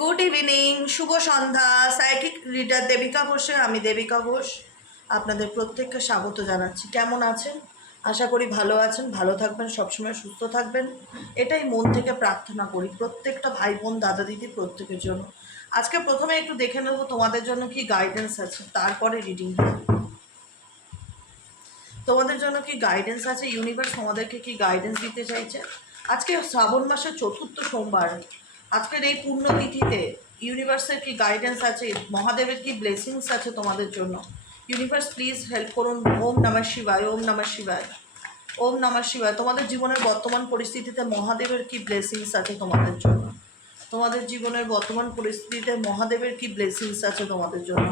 Good evening, শুভ সন্ধ্যা। Psychic reader Devika ঘোষে আমি দেবিকা ঘোষ আপনাদের প্রত্যেককে স্বাগত জানাচ্ছি। কেমন আছেন? আশা করি ভালো আছেন, ভালো থাকবেন, সবসময় সুস্থ থাকবেন, এটাই মন থেকে প্রার্থনা করি প্রত্যেকটা ভাই বোন দাদা দিদি প্রত্যেকের জন্য। আজকে প্রথমে একটু দেখে নেব তোমাদের জন্য কি গাইডেন্স আছে, তারপরে রিডিং। তোমাদের জন্য কি গাইডেন্স আছে, ইউনিভার্স তোমাদেরকে কি গাইডেন্স দিতে চাইছে। আজকে শ্রাবণ মাসের চতুর্থ সোমবার, আজকের এই পুণ্যতিথিতে ইউনিভার্সের কি গাইডেন্স আছে, মহাদেবের কি ব্লেসিংস আছে তোমাদের জন্য। ইউনিভার্স প্লিজ হেল্প করুন। ওম নমঃ শিবায়, ওম নমঃ শিবায়, ওম নমঃ শিবায়। তোমাদের জীবনের বর্তমান পরিস্থিতিতে মহাদেবের কি ব্লেসিংস আছে তোমাদের জন্য। তোমাদের জীবনের বর্তমান পরিস্থিতিতে মহাদেবের কি ব্লেসিংস আছে তোমাদের জন্য।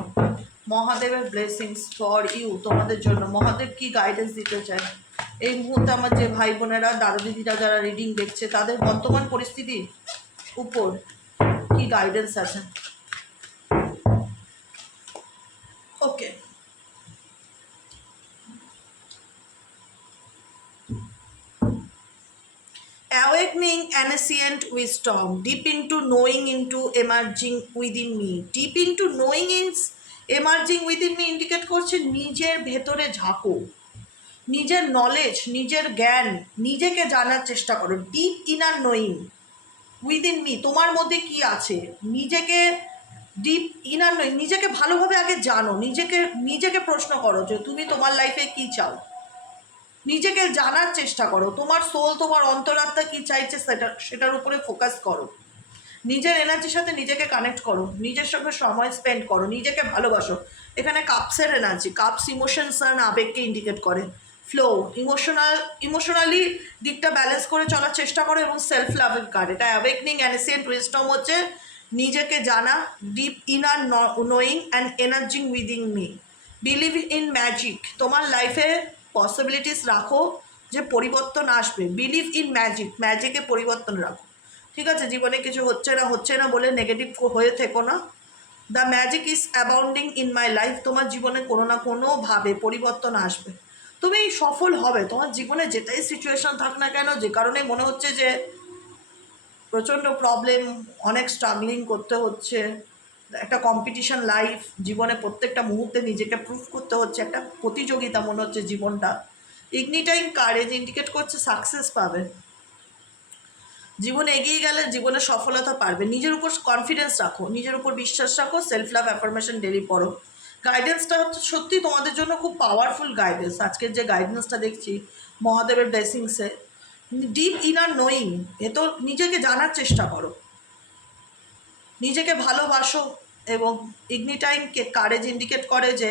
মহাদেবের ব্লেসিংস ফর ইউ, তোমাদের জন্য মহাদেব কি গাইডেন্স দিতে চায় এই মুহূর্তে। আমার যে ভাই বোনেরা দাদা দিদিরা যারা রিডিং দেখছে, তাদের বর্তমান পরিস্থিতির উপর কি গাইডেন্স আছে। ওকে, awakening ancient wisdom, deep into knowing, into emerging within me. Deep into knowing is emerging within me indicate করছে নিজের ভেতরে ঝাঁকো, নিজের নলেজ, নিজের জ্ঞান, নিজেকে জানার চেষ্টা করো। Deep inner knowing within me, তোমার মধ্যে কি আছে নিজেকে ডিপ ইনার নোয়িং, নিজেকে ভালোভাবে আগে জানো, নিজেকে প্রশ্ন করো যে তুমি তোমার লাইফে কি চাও। নিজেকে জানার চেষ্টা করো, তোমার সোল, তোমার অন্তরাত্মা কি চাইছে সেটার উপরে ফোকাস করো। নিজের এনার্জির সাথে নিজেকে কানেক্ট করো, নিজের সঙ্গে সময় স্পেন্ড করো, নিজেকে ভালোবাসো। এখানে কাপসের এনার্জি, কাপস ইমোশনস আর আবেগকে ইন্ডিকেট করে। ফ্লো, ইমোশনালি দিকটা ব্যালেন্স করে চলার চেষ্টা করো, এবং সেলফ লাভের কার্ড। এটা অ্যাওয়েকনিং অ্যানসিয়েন্ট উইজডম হচ্ছে নিজেকে জানা, deep inner knowing and energy within me. Believe in magic, তোমার লাইফে পসিবিলিটিস রাখো যে পরিবর্তন আসবে। বিলিভ ইন ম্যাজিক, ম্যাজিকে পরিবর্তন রাখো। ঠিক আছে, জীবনে কিছু হচ্ছে না বলে নেগেটিভ হয়ে থেকো না। The magic is abounding in my life, তোমার জীবনে কোনো না কোনোভাবে পরিবর্তন আসবে, তুমি সফল হবে। তোমার জীবনে যেটাই সিচুয়েশন থাক না কেন, যে কারণে মনে হচ্ছে যে প্রচণ্ড প্রবলেম, অনেক স্ট্রাগলিং করতে হচ্ছে, একটা কম্পিটিশন লাইফ, জীবনে প্রত্যেকটা মুহূর্তে নিজেকে প্রুভ করতে হচ্ছে, একটা প্রতিযোগিতা মনে হচ্ছে জীবনটা। ইগনিটাইং কারেজ ইন্ডিকেট করছে সাকসেস পাবে, জীবনে এগিয়ে গেলে জীবনে সফলতা পারবে। নিজের উপর কনফিডেন্স রাখো, নিজের উপর বিশ্বাস রাখো, সেলফ লাভ অ্যাফার্মেশন ডেলি পড়ো। গাইডেন্সটা হচ্ছে সত্যি তোমাদের জন্য খুব পাওয়ারফুল গাইডেন্স। আজকের যে গাইডেন্সটা দেখছি মহাদেবের ব্লেসিংসে, ডিপ ইনার নোয়িং, এ তো নিজেকে জানার চেষ্টা করো, নিজেকে ভালোবাসো। এবং ইগনিটাইং কারেজ ইন্ডিকেট করে যে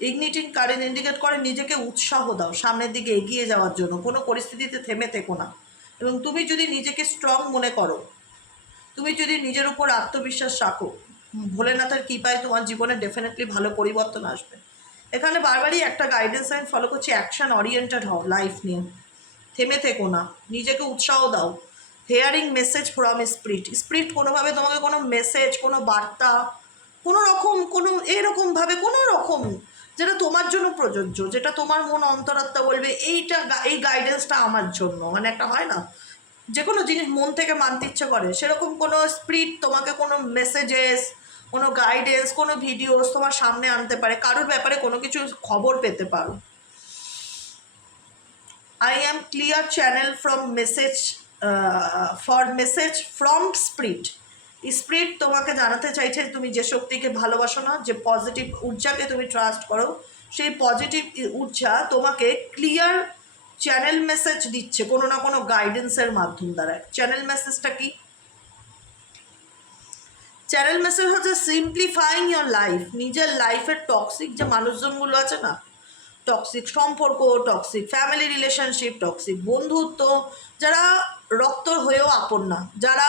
ইগনিটিং কারেজ ইন্ডিকেট করে নিজেকে উৎসাহ দাও সামনের দিকে এগিয়ে যাওয়ার জন্য, কোনো পরিস্থিতিতে থেমে থেকো না। এবং তুমি যদি নিজেকে স্ট্রং মনে করো, তুমি যদি নিজের উপর আত্মবিশ্বাস রাখো, ভোলেনাথের কৃপায় তোমার জীবনে ডেফিনেটলি ভালো পরিবর্তন আসবে। এখানে বারবারই একটা গাইডেন্স আমি ফলো করছি, অ্যাকশন ওরিয়েন্টেড হও লাইফ নিয়ে, থেমে থেকো না, নিজেকে উৎসাহ দাও। Hearing message from spirit, spirit কোনোভাবে তোমাকে কোনো মেসেজ, কোনো বার্তা, কোনো রকম কোনো এরকমভাবে কোনো রকম যেটা তোমার জন্য প্রযোজ্য, যেটা তোমার মন অন্তরাত্মা বলবে এইটা, এই গাইডেন্সটা আমার জন্য, মানে একটা হয় না যে কোনো জিনিস মন থেকে মানতে ইচ্ছে করে, সেরকম কোনো স্পিরিট তোমাকে কোনো মেসেজেস, কোনো গাইডেন্স, কোনো ভিডিওস তোমার সামনে আনতে পারে, কারোর ব্যাপারে কোনো কিছু খবর পেতে পারো। I am clear channel from message for message from spirit. Spirit তোমাকে জানাতে চাইছে তুমি যে শক্তিকে ভালোবাসো না, যে পজিটিভ ঊর্জাকে তুমি ট্রাস্ট করো, সেই পজিটিভ ঊর্জা তোমাকে ক্লিয়ার চ্যানেল মেসেজ দিচ্ছে কোনো না কোনো গাইডেন্সের মাধ্যম দ্বারা। চ্যানেল মেসেজটা কি? চ্যানেল মেসেজ হচ্ছে সিম্পলিফাইং ইয়োর লাইফ। নিজের লাইফের টক্সিক যে মানুষজনগুলো আছে না, টক্সিক সম্পর্ক, টক্সিক ফ্যামিলি রিলেশনশিপ, টক্সিক বন্ধুত্ব, যারা রক্ত হয়েও আপন না, যারা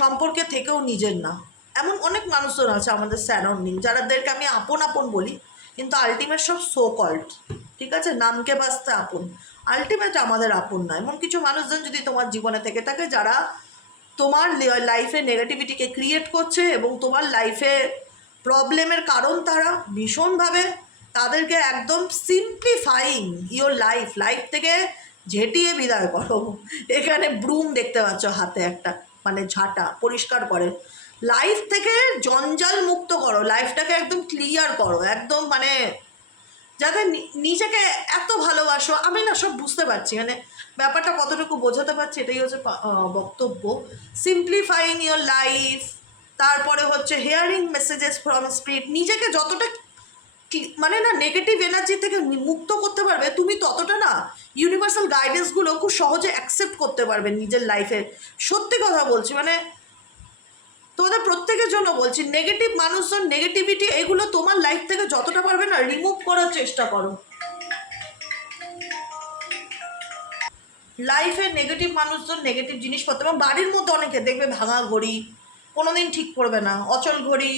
সম্পর্কে থেকেও নিজের না, এমন অনেক মানুষজন আছে আমাদের সারাউন্ডিং, যাদেরকে আমি আপন আপন বলি, কিন্তু আলটিমেট সব সো কল্ড, ঠিক আছে, নামকে বাঁচতে আপন, আলটিমেট আমাদের আপন না। এমন কিছু মানুষজন যদি তোমার জীবনে থেকে থাকে, যারা তোমার লাইফে নেগেটিভিটিকে ক্রিয়েট করছে এবং তোমার লাইফে প্রবলেমের কারণ তারা ভীষণভাবে, তাদেরকে একদম সিম্পলিফাইং ইওর লাইফ থেকে ঝেঁটিয়ে বিদায় করো। এখানে ব্রুম দেখতে পাচ্ছ হাতে একটা, মানে ঝাঁটা পরিষ্কার করে, লাইফ থেকে জঞ্জাল মুক্ত করো, লাইফটাকে একদম ক্লিয়ার করো, একদম মানে যাতে নিজেকে এত ভালোবাসো। আমি না সব বুঝতে পারছি, মানে ব্যাপারটা কতটুকু বোঝাতে পারছি এটাই হচ্ছে বক্তব্য। সিম্পলিফাইং ইয়োর লাইফ, তারপরে হচ্ছে হেয়ারিং মেসেজেস ফ্রম স্পিরিট, নিজেকে যতটা মানে না নেগেটিভ এনার্জি থেকে মুক্ত করতে পারবে তুমি, ততটা না ইউনিভার্সাল গাইডেন্সগুলো খুব সহজে অ্যাকসেপ্ট করতে পারবে নিজের লাইফে। সত্যি কথা বলছি, মানে তোমাদের প্রত্যেকের জন্য বলছি, নেগেটিভ মানুষজন, নেগেটিভিটি, এগুলো তোমার লাইফ থেকে যতটা পারবে না রিমুভ করার চেষ্টা করো। লাইফে নেগেটিভ মানুষজন, নেগেটিভ জিনিসপত্র, এবং বাড়ির মধ্যে অনেকে দেখবে ভাঙা ঘড়ি কোনোদিন ঠিক করবে না, অচল ঘড়ি,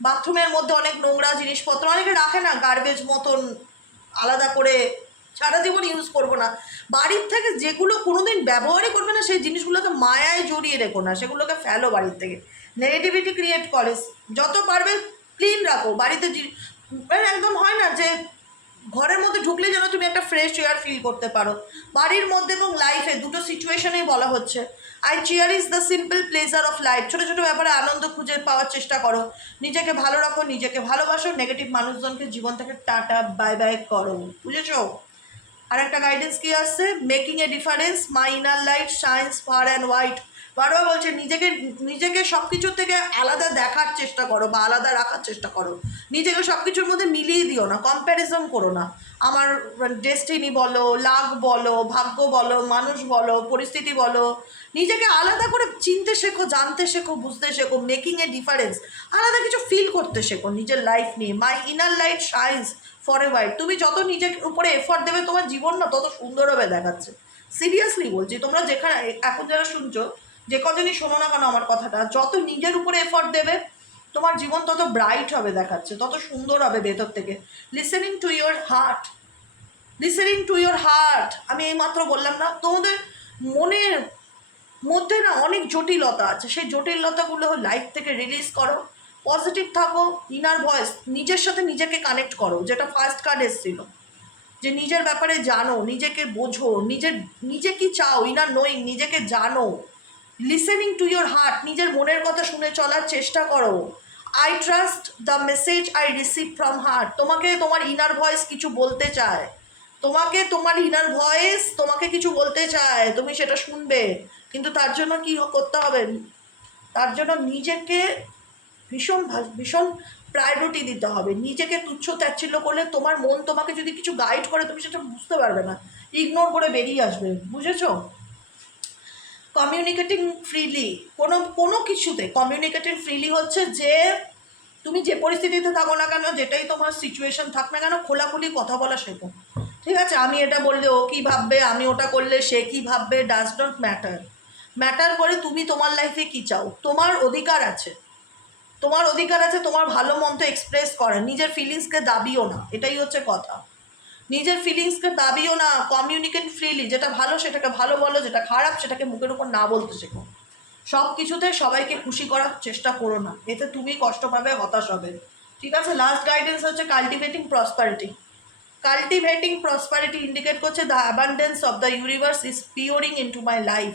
বাথরুমের মধ্যে অনেক নোংরা জিনিসপত্র অনেকে রাখে না গার্বেজ মতন আলাদা করে, সারা জীবন ইউজ করবো না, বাড়ির থেকে যেগুলো কোনোদিন ব্যবহারই করবে না সেই জিনিসগুলোকে মায়ায় জড়িয়ে রেখো না, সেগুলোকে ফেলো বাড়ির থেকে। নেগেটিভিটি ক্রিয়েট করে, যত পারবে ক্লিন রাখো বাড়িতে। একদম হয় না যে ঘরের মধ্যে ঢুকলে যেন তুমি একটা ফ্রেশ এয়ার ফিল করতে পারো। বাড়ির মধ্যে এবং লাইফে দুটো সিচুয়েশনেই বলা হচ্ছে I chair is the simple pleasure of life. ছোটো ছোটো ব্যাপারে আনন্দ খুঁজে পাওয়ার চেষ্টা করো, নিজেকে ভালো রাখো, নিজেকে ভালোবাসো, নেগেটিভ মানুষজনকে জীবন থেকে টাটা বাই বাই করো, বুঝেছো? আর একটা গাইডেন্স কি আসছে, making a difference, my inner light shines fur and white. বারবার বলছে নিজেকে সব কিছুর থেকে আলাদা দেখার চেষ্টা করো বা আলাদা রাখার চেষ্টা করো, নিজেকে সব কিছুর মধ্যে মিলিয়ে দিও না, কম্প্যারিজন করো না। আমার ডেস্টিনি বলো, লাক বলো, ভাগ্য বলো, মানুষ বলো, পরিস্থিতি বলো, নিজেকে আলাদা করে চিনতে শেখো, জানতে শেখো, বুঝতে শেখো, মেকিং এ ডিফারেন্স, আলাদা কিছু ফিল করতে শেখো নিজের লাইফ নিয়ে। মাই inner light shines for a white. তুমি যত নিজের উপরে এফর্ট দেবে তোমার জীবন না তত সুন্দর হবে দেখাচ্ছে। সিরিয়াসলি বলছি, তোমরা যেখানে এখন যারা শুনছো, যে কজনই শোনো না কেন আমার কথাটা, যত নিজের উপরে এফর্ট দেবে তোমার জীবন তত ব্রাইট হবে দেখাচ্ছে, তত সুন্দর হবে ভেতর থেকে। Listening to your heart, listening to your heart, আমি এইমাত্র বললাম না তোমাদের মনের মধ্যে না অনেক জটিলতা আছে, সেই জটিলতাগুলো লাইফ থেকে রিলিজ করো, পজিটিভ থাকো, ইনার ভয়েস, নিজের সাথে নিজেকে কানেক্ট করো, যেটা ফার্স্ট কার্ড এসেছিল, যে নিজের ব্যাপারে জানো, নিজেকে বোঝো, নিজে কি চাও, ইনার নোয়িং, নিজেকে জানো। লিসেনিং টু ইয়োর হার্ট, নিজের মনের কথা শুনে চলার চেষ্টা করো। I trust the message I receive from heart, তোমাকে তোমার ইনার ভয়েস কিছু বলতে চায়, তোমাকে তোমার ইনার ভয়েস তোমাকে কিছু বলতে চায়, তুমি সেটা শুনবে, কিন্তু তার জন্য কি করতে হবে, তার জন্য নিজেকে ভীষণ ভীষণ প্রায়োরিটি দিতে হবে। নিজেকে তুচ্ছ তাচ্ছিল্য করলে তোমার মন তোমাকে যদি কিছু গাইড করে তুমি সেটা বুঝতে পারবে না, ইগনোর করে বেরিয়ে আসবে, বুঝেছো? কমিউনিকেটিং ফ্রিলি, কোনো কিছুতে কমিউনিকেটিং ফ্রিলি হচ্ছে যে তুমি যে পরিস্থিতিতে থাকো না কেন, যেটাই তোমার সিচুয়েশন থাক না কেন, খোলাখুলি কথা বলা শেখো। ঠিক আছে, আমি এটা বললে ও কী ভাববে, আমি ওটা করলে সে কী ভাববে, ডাজ নট ম্যাটার। ম্যাটার করে তুমি তোমার লাইফে কী চাও, তোমার অধিকার আছে, তোমার অধিকার আছে তোমার ভালো মন্দ এক্সপ্রেস করার, নিজের ফিলিংসকে দাবিও না, এটাই হচ্ছে কথা। নিজের ফিলিংসকে দাবিও না, কমিউনিকেট ফ্রিলি, যেটা ভালো সেটাকে ভালো বলো, যেটা খারাপ সেটাকে মুখের উপর না বলতে শেখো। সব কিছুতে সবাইকে খুশি করার চেষ্টা করো না, এতে তুমি কষ্ট পাবে, হতাশ হবে। ঠিক আছে, লাস্ট গাইডেন্স হচ্ছে cultivating prosperity. Cultivating prosperity indicate করছে the abundance of the universe is pouring into my life.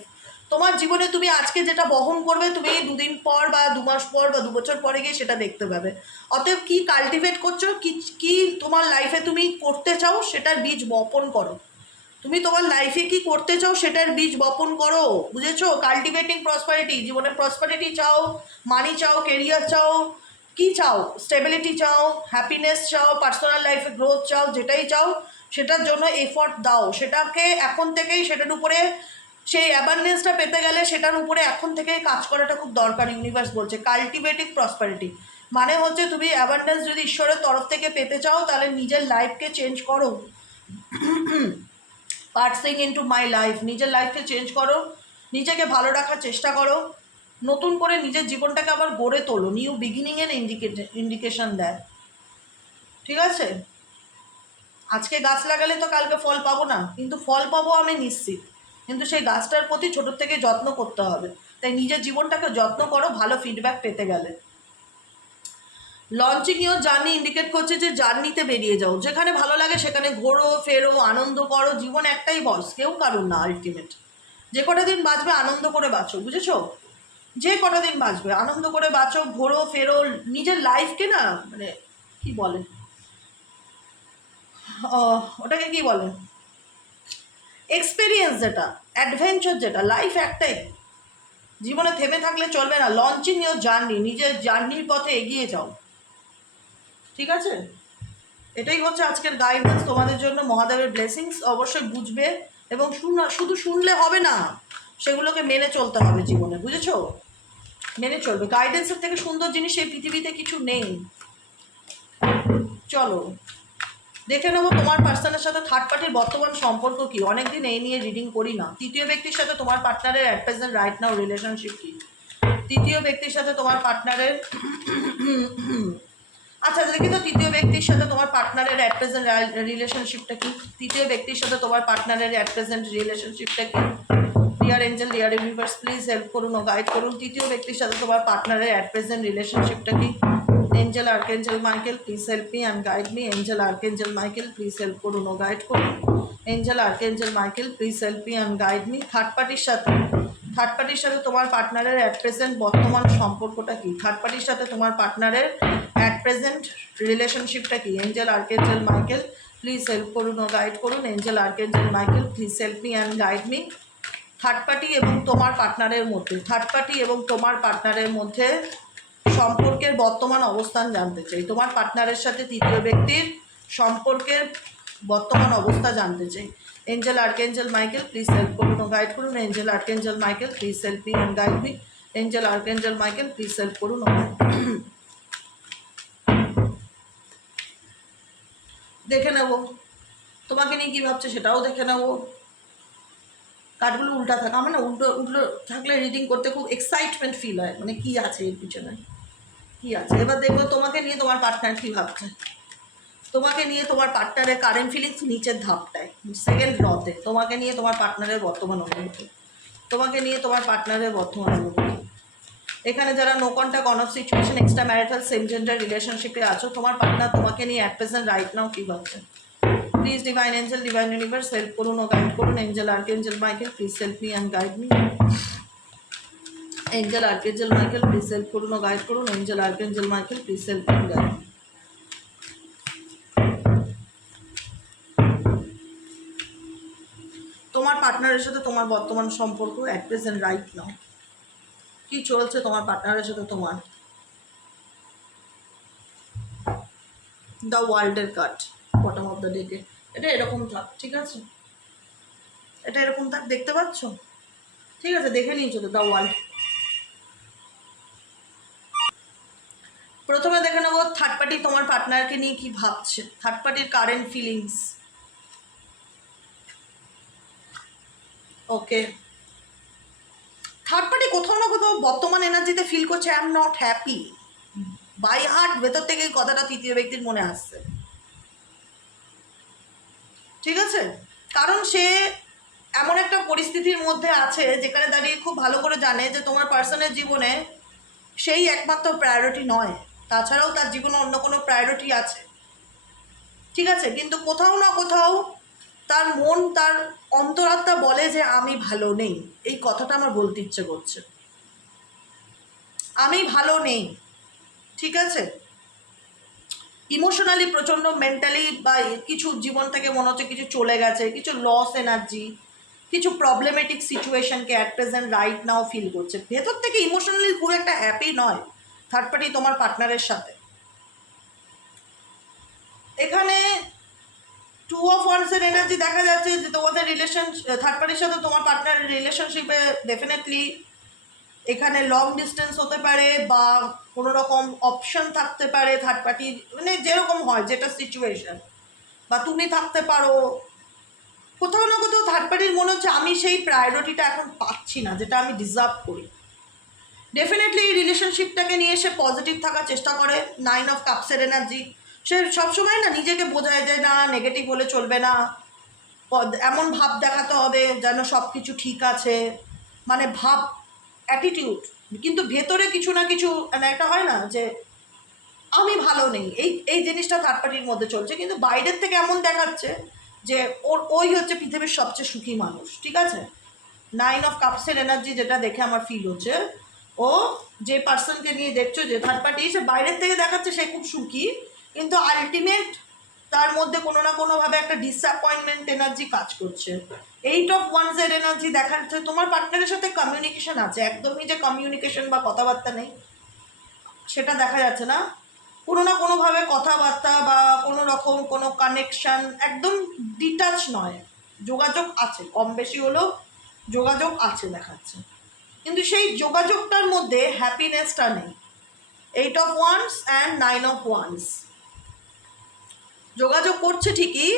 তোমার জীবনে তুমি আজকে যেটা বহন করবে তুমি 2 দিন পর বা 2 মাস পর বা 2 বছর পরে গিয়ে সেটা দেখতে পাবে। অতএব কী কাল্টিভেট করছো, কি তোমার লাইফে তুমি করতে চাও সেটার বীজ বপন করো। তুমি তোমার লাইফে কি করতে চাও সেটার বীজ বপন করো, বুঝেছো? কাল্টিভেটিং প্রসপারিটি, জীবনে প্রসপারিটি চাও, মানি চাও, কেরিয়ার চাও, কি চাও, স্টেবিলিটি চাও, হ্যাপিনেস চাও, পার্সোনাল লাইফে গ্রোথ চাও, যেটাই চাও সেটার জন্য এফর্ট দাও। সেটাকে এখন থেকেই সেটার উপরে সেই অ্যাবান্ডেন্সটা পেতে গেলে সেটার উপরে এখন থেকেই কাজ করাটা খুব দরকার। ইউনিভার্স বলছে কাল্টিভেটিং প্রসপারিটি মানে হচ্ছে তুমি অ্যাবান্ডেন্স যদি ঈশ্বরের তরফ থেকে পেতে চাও তাহলে নিজের লাইফকে চেঞ্জ করো। পার্সিং ইনটু মাই লাইফ, নিজের লাইফকে চেঞ্জ করো, নিজেকে ভালো রাখার চেষ্টা করো, নতুন করে নিজের জীবনটাকে আবার গড়ে তোলো। নিউ বিগিনিংয়ের ইন্ডিকেশন দেয়। ঠিক আছে, আজকে গাছ লাগালে তো কালকে ফল পাবো না, কিন্তু ফল পাবো আমি নিশ্চিত, কিন্তু সেই গাছটার প্রতি ছোটোর থেকে যত্ন করতে হবে। তাই নিজের জীবনটাকে যত্ন করো ভালো ফিডব্যাক পেতে গেলে। লঞ্চিং ইয়োর জার্নি ইন্ডিকেট করছে যে জার্নিতে বেরিয়ে যাও, যেখানে ভালো লাগে সেখানে ঘোরো, ফেরো, আনন্দ করো। জীবন একটাই বস, কেউ কারুর না আলটিমেট। যে কটা দিন বাঁচবে আনন্দ করে বাঁচো, বুঝেছো? যে কটা দিন বাঁচবে আনন্দ করে বাঁচো, ঘোরো ফেরো, নিজের লাইফকে না মানে কি বলে ওটাকে কি বলে, এক্সপিরিয়েন্স যেটা, অ্যাডভেঞ্চার যেটা, লাইফ একটাই, জীবনে থেমে থাকলে চলবে না। লঞ্চিং ইউর জার্নি, নিজের জার্নির পথে এগিয়ে যাও, ঠিক আছে? এটাই হচ্ছে আজকের গাইডেন্স তোমাদের জন্য, মহাদেবের ব্লেসিংস। অবশ্যই বুঝবে এবং শুধু শুনলে হবে না, সেগুলোকে মেনে চলতে হবে জীবনে, বুঝেছো? মেনে চলবে। গাইডেন্সের থেকে সুন্দর জিনিস এই পৃথিবীতে কিছু নেই। চলো দেখে নেবো তোমার পার্সনের সাথে থার্ড পার্টির বর্তমান সম্পর্ক কি। অনেকদিন এই নিয়ে রিডিং করি না। তৃতীয় ব্যক্তির সাথে তোমার পার্টনারের at present right now relationship কি। তৃতীয় ব্যক্তির সাথে তোমার পার্টনারের আচ্ছা দেখি তো, তৃতীয় ব্যক্তির সাথে তোমার পার্টনারের অ্যাট প্রেজেন্ট রিলেশনশিপটা কি। তৃতীয় ব্যক্তির সাথে তোমার পার্টনারের অ্যাট প্রেজেন্ট রিলেশনশিপটা কি। Dear angel, deer universe, please help করুন ও গাইড করুন। তৃতীয় ব্যক্তির সাথে তোমার পার্টনারের অ্যাট প্রেজেন্ট রিলেশনশিপটা কি। Angel, archangel Michael, please help me and guide me. Angel, archangel Michael, please help করুন ও গাইড করুন। Angel, archangel Michael, please help me and guide me. Third পার্টির সাথে তোমার পার্টনারের অ্যাট প্রেজেন্ট বর্তমান সম্পর্কটা কি। থার্ড পার্টির সাথে তোমার পার্টনারের অ্যাট প্রেজেন্ট রিলেশনশিপটা কি। Angel, archangel Michael, please help করুন ও গাইড করুন। Angel, archangel Michael, please help me and guide me. Third party এবং তোমার পার্টনারের মধ্যে, থার্ড পার্টি এবং তোমার পার্টনারের মধ্যে সম্পর্কের বর্তমান অবস্থান জানতে চাই। তোমার পার্টনারের সাথে তৃতীয় ব্যক্তির সম্পর্কের বর্তমান অবস্থা জানতে চাই। Angel, archangel Michael, please help করুন ও গাইড করুন। Angel, archangel Michael, please help me and guide me. Angel, archangel Michael, please help করুন ও দেখে নেব তোমাকে নিয়ে কী ভাবছে, সেটাও দেখে নেব। কার্ডগুলো উল্টা থাকে, আমার না উল্টো উল্টো থাকলে রিডিং করতে খুব এক্সাইটমেন্ট ফিল হয়, মানে কী আছে এর পিছনে, কী আছে। এবার দেখবো তোমাকে নিয়ে তোমার পার্টনার কী ভাবছে। তোমাকে নিয়ে তোমার পার্টনারের কারেন্ট ফিলিংস নিচের ধাপটায়, সেকেন্ড লতে তোমাকে নিয়ে তোমার পার্টনারের বর্তমান অনুভূতি। তোমাকে নিয়ে তোমার পার্টনারের বর্তমান অনুভূতি। এখানে যারা no contact, on off situation, extra marital, same gender রিলেশনশিপে আছো, তোমার পার্টনার তোমাকে নিয়ে অ্যাট প্রেজেন্ট রাইট নাও কী ভাবছে। Please divine angel, divine universe, help করুন ও গাইড করুন। Angel, archangel Michael, please help me and guide me. Angel, archangel Michael, please help করুন ও গাইড করুন। Angel, archangel Michael, please help me and guide me. তোমার পার্টনারের সাথে তোমার বর্তমান সম্পর্ক অ্যাট প্রেজেন্ট রাইট নাও কি চলছে তোমার পার্টনারের সাথে তোমার। দ্য ওয়ার্ল্ডের কার্ড, বটম অফ দ্য ডেকে। এটা এরকম থাক, ঠিক আছে, এটা এরকম থাক, দেখতে পাচ্ছ, ঠিক আছে, দেখে নিয়েছো তো দ্য ওয়ার্ল্ড। প্রথমে দেখে নেবো থার্ড পার্টি তোমার পার্টনারকে নিয়ে কি ভাবছে, থার্ড পার্টির current feelings. Okay, third party কোথাও না কোথাও বর্তমান এনার্জিতে ফিল করছে I am not happy. By heart ভেতর থেকে এই কথাটা তৃতীয় ব্যক্তির মনে আসছে, ঠিক আছে। কারণ সে এমন একটা পরিস্থিতির মধ্যে আছে যেখানে দাঁড়িয়ে খুব ভালো করে জানে যে তোমার পার্সনের জীবনে সেই একমাত্র প্রায়োরিটি নয়, তাছাড়াও তার জীবনে অন্য কোনো প্রায়োরিটি আছে, ঠিক আছে। কিন্তু কোথাও না কোথাও তার মন, তার অন্তরাত্মা বলে যে আমি ভালো নেই। এই কথাটা আমার বলতে ইচ্ছে করছে, আমি ভালো নেই, ঠিক আছে। ইমোশনালি প্রচণ্ড, মেন্টালি বা কিছু জীবন থেকে মনে হচ্ছে কিছু চলে গেছে, কিছু লস এনার্জি, কিছু প্রবলেমেটিক সিচুয়েশনকে at present right now feel করছে। ভেতর থেকে ইমোশনালি পুরো একটা হ্যাপি নয় থার্ড পার্টি তোমার পার্টনারের সাথে। এখানে টু অফ ওয়ান্সের এনার্জি দেখা যাচ্ছে যে তোমাদের রিলেশন, থার্ড পার্টির সাথে তোমার পার্টনারের রিলেশনশিপে ডেফিনেটলি এখানে লং ডিস্টেন্স হতে পারে বা কোনো রকম অপশন থাকতে পারে থার্ড পার্টি, মানে যেরকম হয় যেটা সিচুয়েশন, বা তুমি থাকতে পারো। কোথাও না কোথাও থার্ড পার্টির মনে হচ্ছে আমি সেই প্রায়োরিটিটা এখন পাচ্ছি না যেটা আমি ডিজার্ভ করি। ডেফিনেটলি এই রিলেশনশিপটাকে নিয়ে সে পজিটিভ থাকার চেষ্টা করে। 9 অফ কাপসের এনার্জি, সে সবসময় না নিজেকে বোঝায় যায় না নেগেটিভ হলে চলবে না, এমন ভাব দেখাতে হবে যেন সব কিছু ঠিক আছে, মানে ভাব, অ্যাটিটিউড। কিন্তু ভেতরে কিছু না কিছু মানে একটা হয় না যে আমি ভালো নেই, এই এই জিনিসটা থার্ড পার্টির মধ্যে চলছে। কিন্তু বাইরের থেকে এমন দেখাচ্ছে যে ওই হচ্ছে পৃথিবীর সবচেয়ে সুখী মানুষ, ঠিক আছে। নাইন অফ কাপসের এনার্জি যেটা দেখে আমার ফিল হচ্ছে, ও যে পার্সনকে নিয়ে দেখছো, যে থার্ড পার্টি, সে বাইরের থেকে দেখাচ্ছে সে খুব সুখী, কিন্তু আলটিমেট তার মধ্যে কোনো না কোনোভাবে একটা ডিসঅ্যাপয়েন্টমেন্ট এনার্জি কাজ করছে। এইট অফ ওয়ান্সের এনার্জি দেখাচ্ছে তোমার পার্টনারের সাথে কমিউনিকেশন আছে, একদমই যে কমিউনিকেশন বা কথাবার্তা নেই সেটা দেখা যাচ্ছে না। কোনো না কোনোভাবে কথাবার্তা বা কোনো রকম কোনো কানেকশান, একদম ডিটাচ নয়, যোগাযোগ আছে, কম বেশি হলেও যোগাযোগ আছে দেখাচ্ছে, কিন্তু সেই যোগাযোগটার মধ্যে হ্যাপিনেসটা নেই। Eight of wands and nine of wands, যোগাযোগ করছে ঠিকই,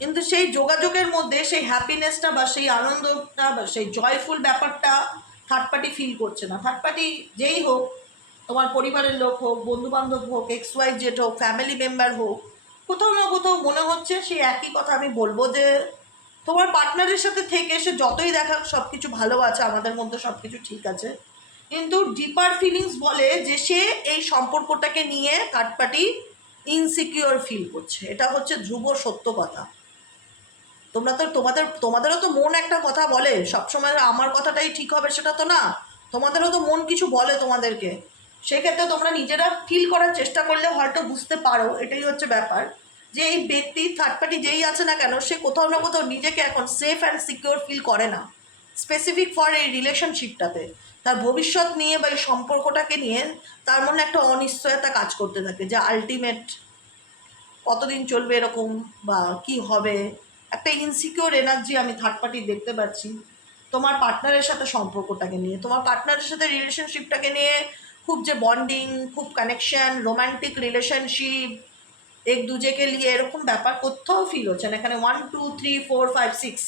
কিন্তু সেই যোগাযোগের মধ্যে সেই হ্যাপিনেসটা বা সেই আনন্দটা বা সেই জয়ফুল ব্যাপারটা থার্ড পার্টি ফিল করছে না। থার্ড পার্টি যেই হোক, তোমার পরিবারের লোক হোক, বন্ধুবান্ধব হোক, এক্স ওয়াই জেড হোক, ফ্যামিলি মেম্বার হোক, কোথাও না কোথাও মনে হচ্ছে সেই একই কথা আমি বলবো, যে তোমার পার্টনারের সাথে থেকে সে যতই দেখাক সব কিছু ভালো আছে, আমাদের মধ্যে সব কিছু ঠিক আছে, কিন্তু ডিপার ফিলিংস বলে যে সে এই সম্পর্কটাকে নিয়ে থার্ড পার্টি ইনসিকিওর ফিল করছে। এটা হচ্ছে ধ্রুব সত্য কথা। তোমরা তো তোমাদেরও তো মন একটা কথা বলে, সবসময় আমার কথাটাই ঠিক হবে সেটা তো না, তোমাদেরও তো মন কিছু বলে তোমাদেরকে। সেক্ষেত্রে তোমরা নিজেরা ফিল করার চেষ্টা করলে হয়তো বুঝতে পারো, এটাই হচ্ছে ব্যাপার, যে এই ব্যক্তি থার্ড পার্টি যেই আছে না কেন, সে কোথাও না কোথাও নিজেকে এখন সেফ অ্যান্ড সিকিওর ফিল করে না, স্পেসিফিক ফর এই রিলেশনশিপটাতে। তার ভবিষ্যৎ নিয়ে বা এই সম্পর্কটাকে নিয়ে তার মনে একটা অনিশ্চয়তা কাজ করতে থাকে, যে আলটিমেট কতদিন চলবে এরকম, বা কি হবে, একটা ইনসিকিওর এনার্জি আমি থার্ড পার্টি দেখতে পাচ্ছি তোমার পার্টনারের সাথে সম্পর্কটাকে নিয়ে, তোমার পার্টনারের সাথে রিলেশনশিপটাকে নিয়ে। খুব যে বন্ডিং, খুব কানেকশন, রোম্যান্টিক রিলেশনশিপ, এক দুজেকে নিয়ে এরকম ব্যাপার কোথাও ফিল হচ্ছে না। এখানে 1 2 3 4 5 6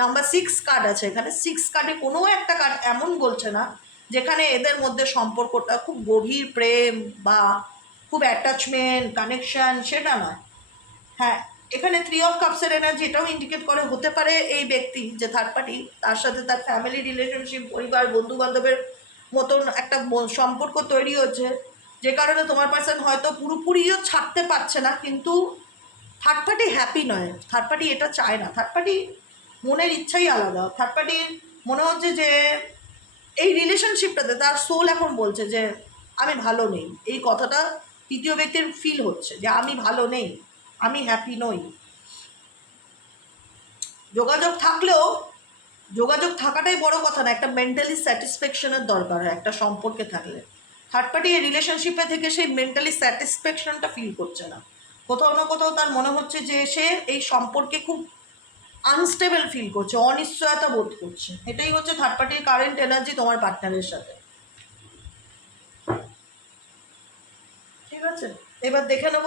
নাম্বার 6 কার্ড আছে, এখানে 6 কার্ডে কোনো একটা কার্ড এমন বলছে না যেখানে এদের মধ্যে সম্পর্কটা খুব গভীর প্রেম বা খুব অ্যাটাচমেন্ট কানেকশন, সেটা নয়। হ্যাঁ, এখানে 3 অফ কাপসের এনার্জি এটাও ইন্ডিকেট করে হতে পারে এই ব্যক্তি যে থার্ড পার্টি, তার সাথে তার ফ্যামিলি রিলেশনশিপ, পরিবার, বন্ধু বান্ধবের মতন একটা সম্পর্ক তৈরি হচ্ছে, যে কারণে তোমার পার্সন হয়তো পুরোপুরিও ছাড়তে পারছে না, কিন্তু থার্ড পার্টি হ্যাপি নয়, থার্ড পার্টি এটা চায় না। থার্ড পার্টি মনের ইচ্ছাই আলাদা। থার্ড পার্টির মনে হচ্ছে যে এই রিলেশনশিপটাতে তার সোল এখন বলছে যে আমি ভালো নেই, এই কথাটা তৃতীয় ব্যক্তির ফিল হচ্ছে যে আমি ভালো নেই, আমি হ্যাপি নই। যোগাযোগ থাকলেও, যোগাযোগ থাকাটাই বড় কথা না, একটা মেন্টালি স্যাটিসফ্যাকশনের দরকার হয় একটা সম্পর্কে থাকলে। থার্ড পার্টি এই রিলেশনশিপে থেকে সেই মেন্টালি স্যাটিসফ্যাকশনটা ফিল করছে না, কোথাও না কোথাও তার মনে হচ্ছে যে সে এই সম্পর্কে খুব আনস্টেবল ফিল করছে, অনিশ্চয়তা বোধ করছে। এটাই হচ্ছে থার্ড পার্টির কারেন্ট এনার্জি তোমার পার্টনারের সাথে। ঠিক আছে, এবার দেখে নেব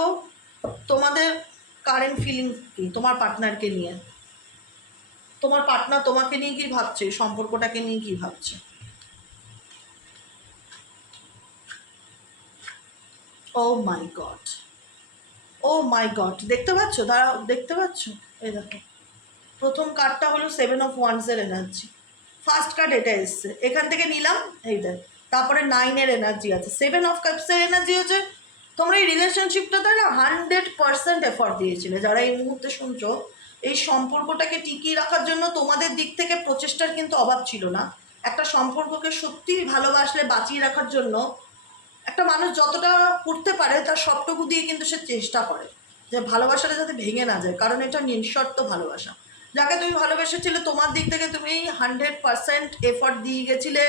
তোমাদের কারেন্ট ফিলিং কি তোমার পার্টনারকে নিয়ে। তোমার পার্টনার তোমাকে নিয়ে কি ভাবছে, সম্পর্কটাকে নিয়ে কি ভাবছে। ও মাই গড, ও মাই গড, দেখতে পাচ্ছ, দাঁড়াও, দেখতে পাচ্ছ, এই দেখো প্রথম কার্ডটা হলো 7 অফ ওয়ান্সের এনার্জি, ফার্স্ট কার্ড এটা এসছে, এখান থেকে নিলাম এইটা, তারপরে 9-এর এনার্জি আছে, 7 অফ কাপসের এনার্জি হচ্ছে তোমরা এই রিলেশনশিপটাতে না 100% এফর্ট দিয়েছিলে। যারা এই মুহূর্তে শুনছো, এই সম্পর্কটাকে টিকিয়ে রাখার জন্য তোমাদের দিক থেকে প্রচেষ্টার কিন্তু অভাব ছিল না। একটা সম্পর্ককে সত্যিই ভালোবাসলে বাঁচিয়ে রাখার জন্য একটা মানুষ যতটা করতে পারে তার সবটুকু দিয়ে কিন্তু সে চেষ্টা করে যে ভালোবাসাটা যাতে ভেঙে না যায়, কারণ এটা নিঃশর্ত ভালোবাসা। যাকে তুমি ভালোবেসেছিলে তোমার দিক থেকে তুমি 100% এফর্ট দিয়ে গেছিলে,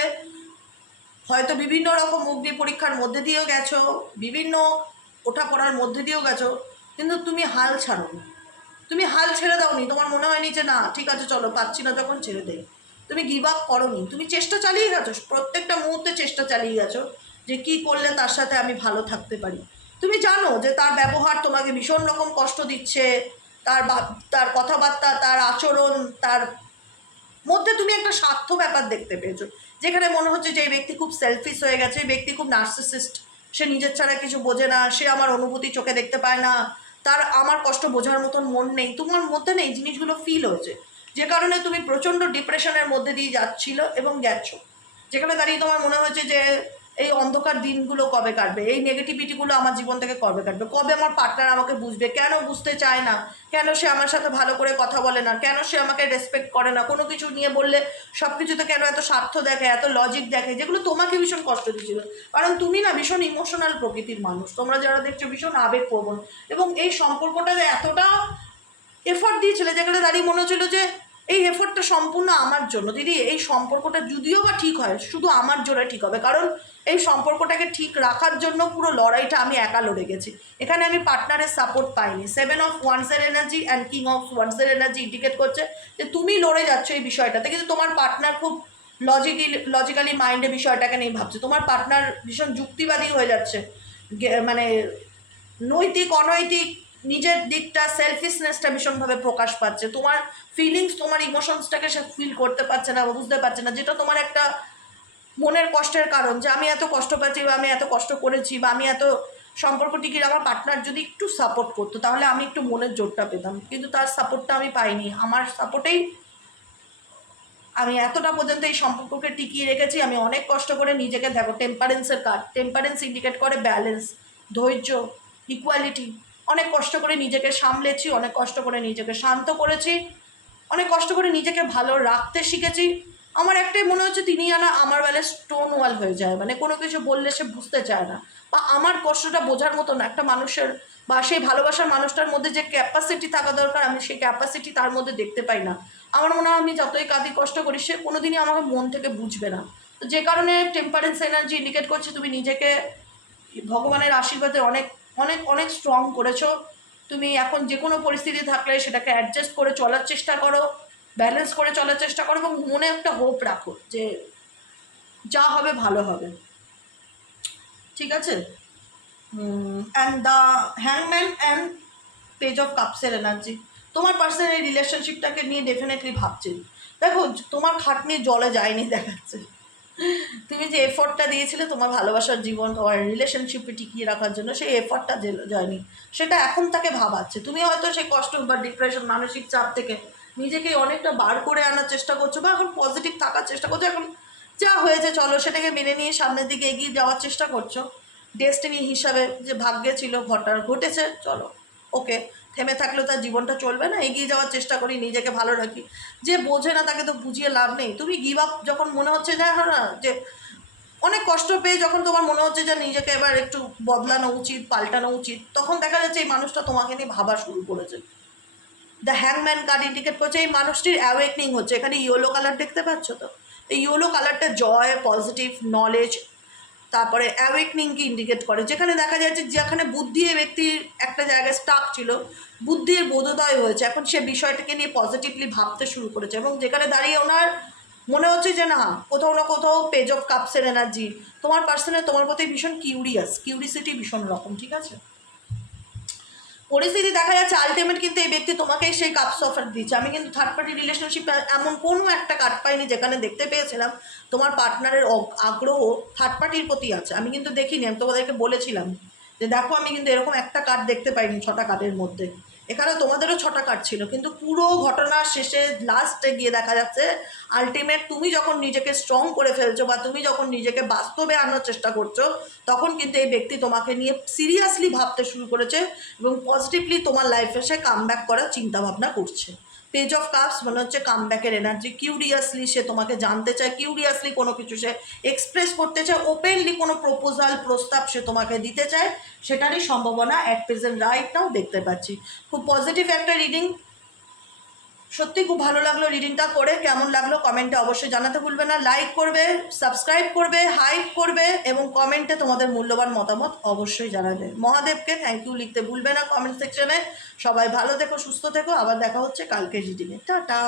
হয়তো বিভিন্ন রকম অগ্নি পরীক্ষার মধ্যে দিয়েও গেছো, বিভিন্ন ওঠাপড়ার মধ্যে দিয়েও গেছো, কিন্তু তুমি হাল ছাড়োনি, তুমি হাল ছেড়ে দাওনি। তোমার মনে হয়নি যে না ঠিক আছে চলো পাচ্ছি না যখন ছেড়ে দেই, তুমি গিভ আপ করোনি, তুমি চেষ্টা চালিয়ে গেছো, প্রত্যেকটা মুহূর্তে চেষ্টা চালিয়ে গেছো যে কি করলে তার সাথে আমি ভালো থাকতে পারি। তুমি জানো যে তার ব্যবহার তোমাকে ভীষণ রকম কষ্ট দিচ্ছে, তার তার কথাবার্তা, তার আচরণ, তার মধ্যে তুমি একটা স্বার্থ ব্যাপার দেখতে পেয়েছো, যেখানে মনে হচ্ছে যে এই ব্যক্তি খুব সেলফিশ হয়ে গেছে, এই ব্যক্তি খুব নার্সিসিস্ট, সে নিজের ছাড়া কিছু বোঝে না, সে আমার অনুভূতি চোখে দেখতে পায় না, তার আমার কষ্ট বোঝার মতন মন নেই, তোমার মধ্যে নেই, জিনিসগুলো ফিল হয়েছে, যে কারণে তুমি প্রচণ্ড ডিপ্রেশনের মধ্যে দিয়ে যাচ্ছিল এবং গেছো, যেখানে দাঁড়িয়ে তোমার মনে হচ্ছে যে এই অন্ধকার দিনগুলো কবে কাটবে, এই নেগেটিভিটিগুলো আমার জীবন থেকে কবে কাটবে, কবে আমার পার্টনার আমাকে বুঝবে, কেন বুঝতে চায় না, কেন সে আমার সাথে ভালো করে কথা বলে না, কেন সে আমাকে রেসপেক্ট করে না, কোনো কিছু নিয়ে বললে সব কিছুতে কেন এত স্বার্থ দেখে, এত লজিক দেখে, যেগুলো তোমাকে ভীষণ কষ্ট দিচ্ছিল। কারণ তুমি না ভীষণ ইমোশনাল প্রকৃতির মানুষ, তোমরা যারা দেখছো ভীষণ আবেগপ্রবণ, এবং এই সম্পর্কটাতে এতটা এফর্ট দিয়েছিলে যেখানে দাঁড়িয়ে মনে হচ্ছিল যে এই এফোর্টটা সম্পূর্ণ আমার জন্য। দিদি, এই সম্পর্কটা যদিও বা ঠিক হয়, শুধু আমার জন্য ঠিক হবে, কারণ এই সম্পর্কটাকে ঠিক রাখার জন্য পুরো লড়াইটা আমি একা লড়ে গেছি। এখানে আমি পার্টনারের সাপোর্ট পাইনি। 7 অফ ওয়ান্সের এনার্জি অ্যান্ড কিং অফ ওয়ান্সের এনার্জি ইন্ডিকেট করছে যে তুমি লড়ে যাচ্ছ এই বিষয়টাতে, কিন্তু তোমার পার্টনার খুব লজিক্যালি মাইন্ডে বিষয়টাকে নিয়ে ভাবছে। তোমার পার্টনার ভীষণ যুক্তিবাদী হয়ে যাচ্ছে, মানে নৈতিক অনৈতিক নিজের দিকটা, সেলফিশনেসটা ভীষণভাবে প্রকাশ পাচ্ছে। তোমার ফিলিংস, তোমার ইমোশনসটাকে সে ফিল করতে পারছে না, বুঝতে পারছে না, যেটা তোমার একটা মনের কষ্টের কারণ, যে আমি এত কষ্ট পাচ্ছি, বা আমি এত কষ্ট করেছি, বা আমি এত সম্পর্ক টিকিয়ে, আমার পার্টনার যদি একটু সাপোর্ট করতো তাহলে আমি একটু মনের জোরটা পেতাম, কিন্তু তার সাপোর্টটা আমি পাইনি। আমার সাপোর্টেই আমি এতটা পর্যন্ত এই সম্পর্ককে টিকিয়ে রেখেছি। আমি অনেক কষ্ট করে নিজেকে, দেখো টেম্পারেন্সের কার্ড, টেম্পারেন্স ইন্ডিকেট করে ব্যালেন্স, ধৈর্য, ইকুয়ালিটি। অনেক কষ্ট করে নিজেকে সামলেছি, অনেক কষ্ট করে নিজেকে শান্ত করেছি, অনেক কষ্ট করে নিজেকে ভালো রাখতে শিখেছি। আমার একটাই মনে হচ্ছে তিনি যেন আমার বেলায় স্টোন ওয়াল হয়ে যায়, মানে কোনো কিছু বললে সে বুঝতে চায় না, বা আমার কষ্টটা বোঝার মতো না একটা মানুষের, বা সেই ভালোবাসার মানুষটার মধ্যে যে ক্যাপাসিটি থাকা দরকার আমি সেই ক্যাপাসিটি তার মধ্যে দেখতে পাই না। আমার মনে হয় আমি যতই কাঁদি কষ্ট করি সে কোনোদিনই আমাকে মন থেকে বুঝবে না। তো যে কারণে টেম্পারেন্স এনার্জি ইন্ডিকেট করছে তুমি নিজেকে ভগবানের আশীর্বাদে অনেক অনেক অনেক স্ট্রং করেছো। তুমি এখন যে কোনো পরিস্থিতি থাকলে সেটাকে অ্যাডজাস্ট করে চলার চেষ্টা করো, ব্যালেন্স করে চলার চেষ্টা করো, এবং মনে একটা হোপ রাখো যে যা হবে ভালো হবে, ঠিক আছে। অ্যান্ড দ্য হ্যাংম্যান অ্যান্ড পেজ অফ কাপসের এনার্জি, তোমার পার্সোনাল এই রিলেশনশিপটাকে নিয়ে ডেফিনেটলি ভাবছি। দেখো তোমার খাটনি জলে যায়নি দেখাচ্ছে, তুমি যে এফোর্টটা দিয়েছিলে তোমার ভালোবাসার জীবন, তোমার রিলেশনশিপে টিকিয়ে রাখার জন্য, সেই এফোর্টটা যায়নি, সেটা এখন তাকে ভাবাচ্ছে। তুমি হয়তো সেই কষ্ট বা ডিপ্রেশন, মানসিক চাপ থেকে নিজেকে অনেকটা বার করে আনার চেষ্টা করছো, বা এখন পজিটিভ থাকার চেষ্টা করছো। এখন যা হয়েছে চলো সেটাকে মেনে নিয়ে সামনের দিকে এগিয়ে যাওয়ার চেষ্টা করছো। ডেস্টিনি হিসাবে যে ভাগ্যে ছিল ঘটেছে, চলো ওকে। থেমে থাকলেও তার জীবনটা চলবে না, এগিয়ে যাওয়ার চেষ্টা করি, নিজেকে ভালো রাখি। যে বোঝে না তাকে তো বুঝিয়ে লাভ নেই। তুমি গিভ আপ যখন মনে হচ্ছে যে হ্যাঁ যে অনেক কষ্ট পেয়ে যখন তোমার মনে হচ্ছে যে নিজেকে এবার একটু বদলানো উচিত, পাল্টানো উচিত, তখন দেখা যাচ্ছে এই মানুষটা তোমাকে নিয়ে ভাবা শুরু করেছে। দ্য হ্যাংম্যান কার্ড ইন্ডিকেট করছে এই মানুষটির অ্যাওয়েকনিং হচ্ছে। এখানে ইয়েলো কালার দেখতে পাচ্ছ তো, এই ইয়েলো কালারটা জয়, পজিটিভ, নলেজ, তারপরে অ্যাওয়েকনিংকে ইন্ডিকেট করে। যেখানে দেখা যাচ্ছে যেখানে বুদ্ধি ব্যক্তির একটা জায়গায় স্টাক ছিল, বুদ্ধির বোধোদয় হয়েছে, এখন সে বিষয়টাকে নিয়ে পজিটিভলি ভাবতে শুরু করেছে, এবং যেখানে দাঁড়িয়ে ওনার মনে হচ্ছে যে না, কোথাও না কোথাও পেজ অফ কাপসের এনার্জি, তোমার পার্সনে তোমার প্রতি ভীষণ কিউরিসিটি ভীষণ রকম, ঠিক আছে। পরিস্থিতি দেখা যাচ্ছে আলটিমেট কিন্তু এই ব্যক্তি তোমাকেই সেই কাপস অফার দিচ্ছে। আমি কিন্তু থার্ড পার্টি রিলেশনশিপ এমন কোনো একটা কার্ড পাইনি যেখানে দেখতে পেয়েছিলাম তোমার পার্টনারের আগ্রহ থার্ড পার্টির প্রতি আছে। আমি কিন্তু দেখিনি, আমি তোমাদেরকে বলেছিলাম যে দেখো আমি কিন্তু এরকম একটা কার্ড দেখতে পাইনি 6টা কার্ডের মধ্যে। এখানে তোমাদেরও 6টা কার্ড ছিল, কিন্তু পুরো ঘটনার শেষে লাস্টে গিয়ে দেখা যাচ্ছে আলটিমেট তুমি যখন নিজেকে স্ট্রং করে ফেলছো, বা তুমি যখন নিজেকে বাস্তবে আনার চেষ্টা করছো, তখন কিন্তু এই ব্যক্তি তোমাকে নিয়ে সিরিয়াসলি ভাবতে শুরু করেছে, এবং পজিটিভলি তোমার লাইফে সে কামব্যাক করার চিন্তাভাবনা করছে। পেজ অফ কাপস মনে হচ্ছে কামব্যাকের এনার্জি। কিউরিয়াসলি সে তোমাকে জানতে চায়, কিউরিয়াসলি কোনো কিছু সে এক্সপ্রেস করতে চায়, ওপেনলি কোনো প্রপোজাল, প্রস্তাব সে তোমাকে দিতে চায়, সেটারই সম্ভাবনা অ্যাট প্রেজেন্ট রাইট নাও দেখতে পাচ্ছি। খুব পজিটিভ একটা রিডিং, সত্যি খুব ভালো লাগলো রিডিংটা করে। কেমন লাগলো কমেন্টে অবশ্যই জানাতে ভুলবে না। লাইক করবে, সাবস্ক্রাইব করবে, হাইপ করবে, এবং কমেন্টে তোমাদের মূল্যবান মতামত অবশ্যই জানাবে। মহাদেবকে থ্যাংক ইউ লিখতে ভুলবে না কমেন্ট সেকশনে। সবাই ভালো থেকো, সুস্থ থেকো, আবার দেখা হচ্ছে কালকে রিডিংয়ে। টাটা।